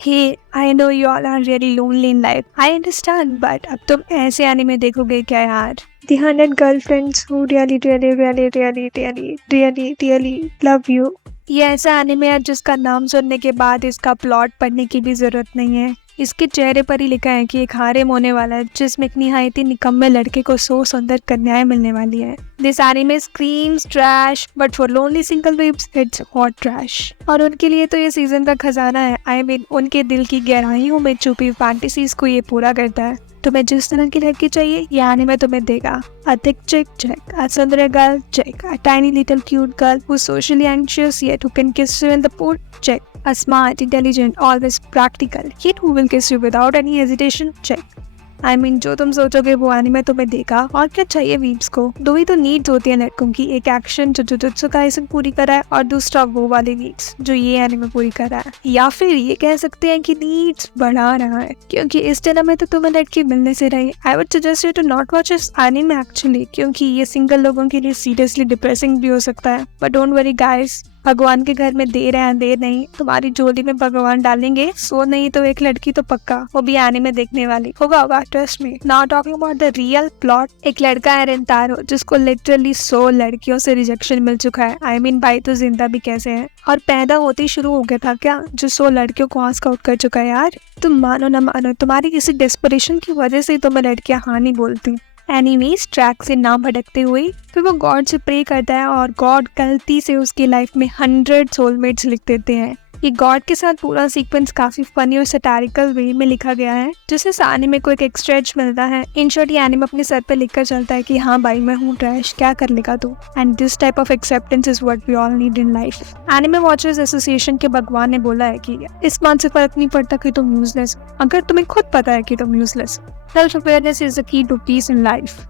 Hey, I know you all are really lonely in life. I understand, but अब तुम ऐसे anime देखोगे क्या यार? The 100 girlfriends who really love you. ये ऐसा एनीमे है जिसका नाम सुनने के बाद इसका प्लॉट पढ़ने की भी जरूरत नहीं है। इसके चेहरे पर ही लिखा है कि एक हारेम होने वाला है जिसमें एक निहायती निकम्मे लड़के को सो सुंदर कन्याएं मिलने वाली है। This anime screams trash but for lonely single weebs it's hot trash. और उनके लिए तो ये सीजन का खजाना है। आई मीन उनके दिल की गहराइयों में छुपी फैंटेसीज को ये पूरा करता है। तुम्हें जिस तरह की लड़की चाहिए ये एनीमे तुम्हें देगा। A thick chick, check. A sundara girl, check. A tiny little cute girl who's socially anxious yet who can kiss you in the pool, check. A smart, intelligent, always practical, yet who will kiss you without any hesitation, check. I mean, जो तुम सोचोगे वो anime तुम्हें देगा। और क्या चाहिए weeps को? दो ही तो नीड्स होती है लड़कों की, एक एक्शन जो जुजुत्सु काइसेन पूरी करा है और दूसरा वो वाली नीड्स जो ये एनीमे पूरी करा है। या फिर ये कह सकते हैं कि नीड्स बढ़ा रहा है, क्योंकि इस तरह में तो तुम्हें लड़की मिलने से रही। I would suggest you to not watch this anime actually, क्योंकि ये सिंगल लोगों के लिए सीरियसली डिप्रेसिंग भी हो सकता है। बट डोंट वरी गाइस, भगवान के घर में देर है अंधेर नहीं। तुम्हारी झोली में भगवान डालेंगे, सो नहीं तो एक लड़की तो पक्का, वो भी एनीमे देखने वाली होगा trust me. Now talking about the real plot. एक लड़का है रेंतारो जिसको लिटरली 100 लड़कियों से रिजेक्शन मिल चुका है। आई मीन भाई तो जिंदा भी कैसे है, और पैदा होते ही शुरू हो गया था क्या, जो 100 लड़कियों को आस्क आउट कर चुका है यार। तुम मानो ना मानो, तुम्हारी किसी डेस्परेशन की वजह से तुम्हें लड़कियां हाँ नहीं बोलती। एनीवेज ट्रैक से ना भटकते हुए फिर वो गॉड से प्रे करता है और गॉड गलती से उसकी लाइफ में 100 सोलमेट्स लिख देते हैं। ये गॉड के साथ पूरा सीक्वेंस काफी फनी और सटारिकल वे में लिखा गया है, जिससे इस एनीमे को एक स्ट्रेच मिलता है। इन शॉर्ट ये एनीमे अपने सर पे लिखकर चलता है कि हाँ भाई मैं हूँ ट्रैश, क्या कर लेगा तू। And this type of acceptance is what we all need in life. Anime watchers association के भगवान ने बोला है कि इस बात से फर्क नहीं पड़ता कि तुम यूजलेस, अगर तुम्हें खुद पता है कि तुम useless. Self awareness is the key to peace in life.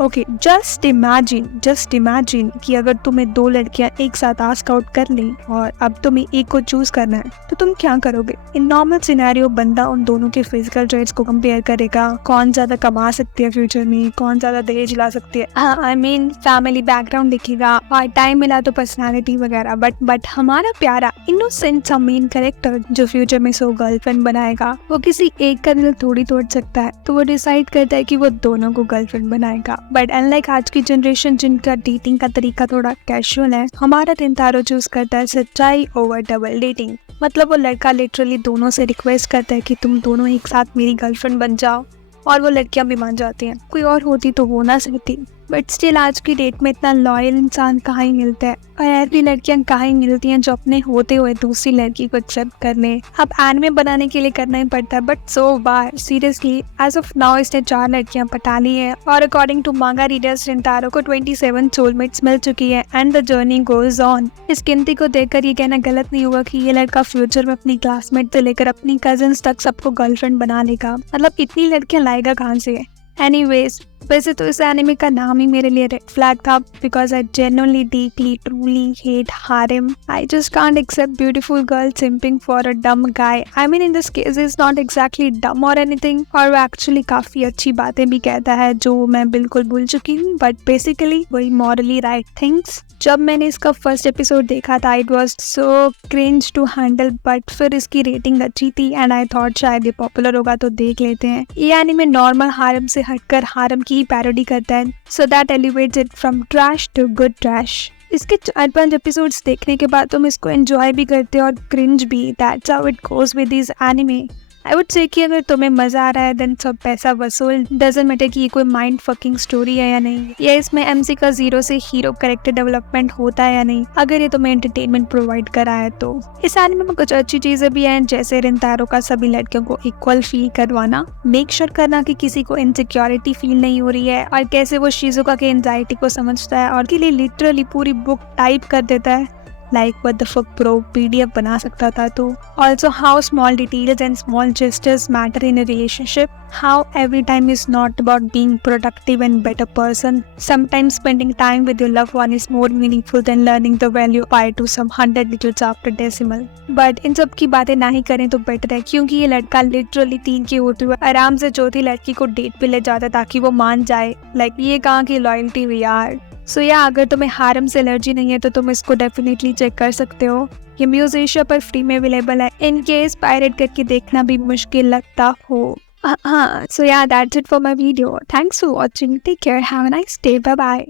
Okay, just imagine कि अगर तुम्हें 2 लड़कियां एक साथ आस्क आउट कर लें और अब तुम्हें एक को चूज करना है तो तुम क्या करोगे। इन नॉर्मल सिनेरियो बंदा उन दोनों के फिजिकल ट्रेट्स को कंपेयर करेगा, कौन ज्यादा कमा सकती है फ्यूचर में, कौन ज्यादा दहेज ला सकती है, आई मीन फैमिली बैकग्राउंड देखेगा और टाइम मिला तो पर्सनैलिटी वगैरह। बट हमारा प्यारा इनोसेंट सा मेन कैरेक्टर जो फ्यूचर में सो गर्लफ्रेंड बनाएगा, वो किसी एक का दिल थोड़ी तोड़ सकता है। तो वो डिसाइड करता है कि वो दोनों को गर्लफ्रेंड बनाएगा। बट अनलाइक आज की जनरेशन जिनका डेटिंग का तरीका थोड़ा कैजुअल है, हमारा रेंतारो चूज करता है सच्चाई ओवर डबल डेटिंग। मतलब वो लड़का लिटरली दोनों से रिक्वेस्ट करता है कि तुम दोनों एक साथ मेरी गर्लफ्रेंड बन जाओ, और वो लड़कियां भी मान जाती हैं। कोई और होती तो हो ना सकती, बट स्टिल आज की डेट में इतना लॉयल इंसान कहाँ ही मिलता है, और ऐसी लड़कियां कहाँ ही मिलती हैं जो अपने होते हुए दूसरी लड़की को एक्सेप्ट कर ले। अब एनिमे बनाने के लिए करना ही पड़ता है, बट सो बार सीरियसली एज ऑफ नाउ इसने 4 लड़कियां पटा ली है, और according to manga readers Rentaro को 27 सोलमेट्स मिल चुकी है and the journey goes on. इस गिनती को देखकर ये कहना गलत नहीं होगा कि ये लड़का फ्यूचर में अपनी क्लासमेट से लेकर अपनी कजिन्स तक सबको गर्लफ्रेंड बना लेगा। मतलब इतनी लड़कियां लाएगा कहाँ से। एनीवेज, वैसे तो इस एनिमे का नाम ही मेरे लिए रेड फ्लैग था, because I genuinely deeply truly hate harem. I just can't accept beautiful girl simping for a dumb guy. I mean in this case is not exactly dumb or anything, और वो actually काफी अच्छी बातें भी कहता है जो मैं बिल्कुल भूल चुकी हूँ, बट बेसिकली वही मॉरली राइट थिंग्स। जब मैंने इसका फर्स्ट एपिसोड देखा था it was so cringe to handle, but फिर इसकी रेटिंग अच्छी थी एंड आई थॉट शायद ये पॉपुलर होगा तो देख लेते हैं। ये एनीमे नॉर्मल हारम से हटकर हारम की पैरोडी करता है, so that elevates it from trash to good trash. इसके 4-5 एपिसोड्स देखने के बाद तुम इसको एंजॉय भी करते हो और क्रिंज भी। That's how it goes with this anime. I would say कि अगर तुम्हें मजा आ रहा है देन सब पैसा वसूल। डजंट मैटर कि ये कोई माइंड फकिंग स्टोरी है या नहीं, या इसमें एमसी का 0 से हीरो कैरेक्टर डेवलपमेंट होता है या नहीं, अगर ये तुम्हें एंटरटेनमेंट प्रोवाइड करा है तो। इस एनिमे में कुछ अच्छी चीजें भी हैं, जैसे रेंतारो का सभी लड़कियों को इक्वल फील करवाना, मेक श्योर करना कि किसी को इनसिक्योरिटी फील नहीं हो रही है, और कैसे वो शिजुका के एंजाइटी को समझता है और के लिए लिटरली पूरी बुक टाइप कर देता है। Like what the fuck bro, PDF बना सकता था तो। Also how small details and small gestures matter in a relationship. How every time is not about being productive and better person. Sometimes spending time with your loved one is more meaningful than learning the value of pi to some 100 digits after decimal. But इन सब की बातें ना ही करें तो better है, क्योंकि ये लड़का लिटरली 3 के होते हुए आराम से चौथी लड़की को डेट पे ले जाता ताकि वो मान जाए। Like ये कहाँ की लॉयल्टी हुई यार। सो या अगर तुम्हें हारम से एलर्जी नहीं है तो तुम इसको डेफिनेटली चेक कर सकते हो। ये म्यूजिशिया पर फ्री में अवेलेबल है, इन केस पायरेट करके देखना भी मुश्किल लगता हो। हाँ, so yeah that's it for my video. Thanks for watching, take care, have a nice day, bye bye.